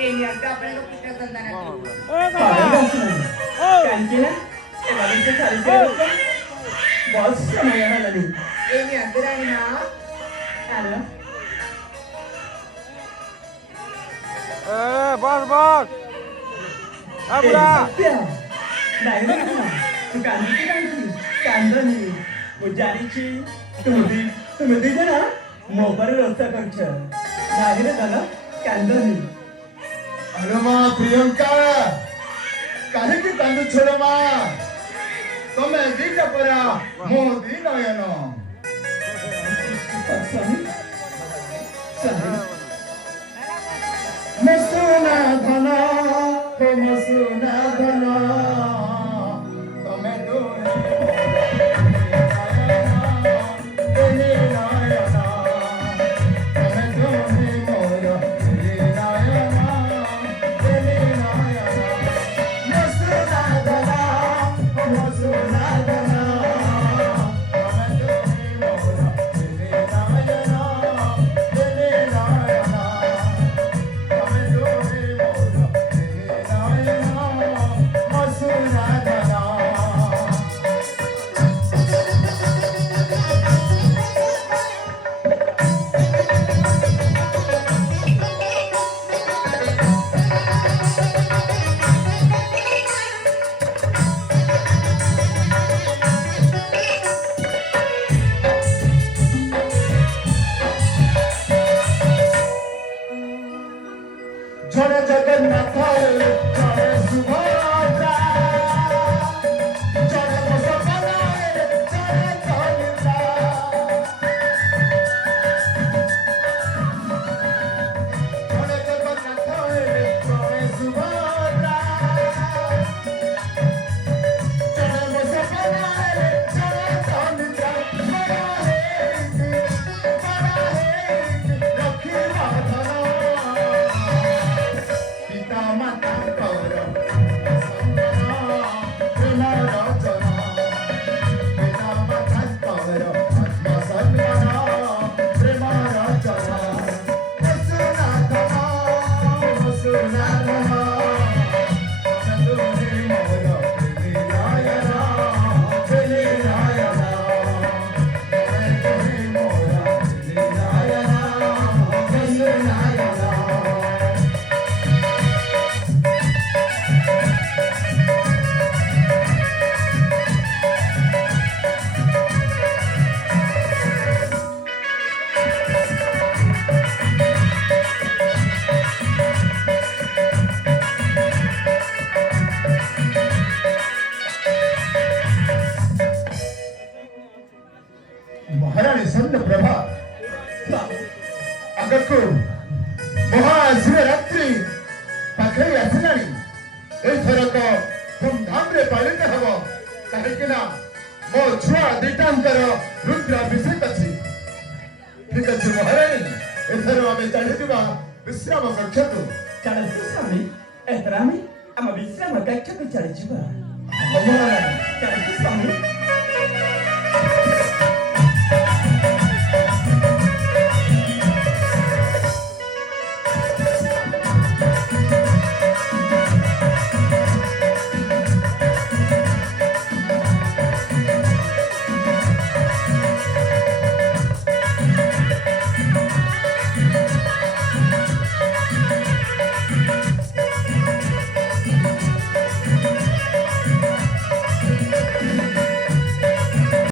Ini agak apa yang kita tentang Kanjeng, evaluasi cari cewek bos sama yang lain. ini antara ini na Ada. Bos. Budak. Satya. Nah ini apa? Tukang itu kan kandang ni. Mujari ci. Tumedi jana. Mau baru rasa kerja. Nah ini mana kandang ni. अरे माँ प्रियंका काहे की कांदू छोड़ो माँ तुम्हें दिन परा मोदी नयन Sami. Sami. मसुना धना हे मसुना धना तुम्हें दूनी जय जगन्नाथ जय सुभद्रा जय बसवनाय जय कलिता जय जगन्नाथ जय सुभद्रा जय बसवनाय जय कलिता बड़ा है लक्ष्मी राधा पिता माता कर प्रेम रचना पिता माता कर आत्मसन्मान प्रेम रचना वसुनाथ तमें मोर नायना तमें मोर नायना वसुनायना महाराणी सन्न प्रभा आगको महाशिवरात्रि पाखे आसिलानी एथरक धूमधाम रे पालित हब काहेकिना मो छुआ दिटांकर रुद्राभिषेक अछि ठीक अछि महाराणी एथर आमे चढ़िबा विश्राम कक्षकु Cara Sami. Rami. Ama bisa magkakcha ko chali jiba. Cara Sami.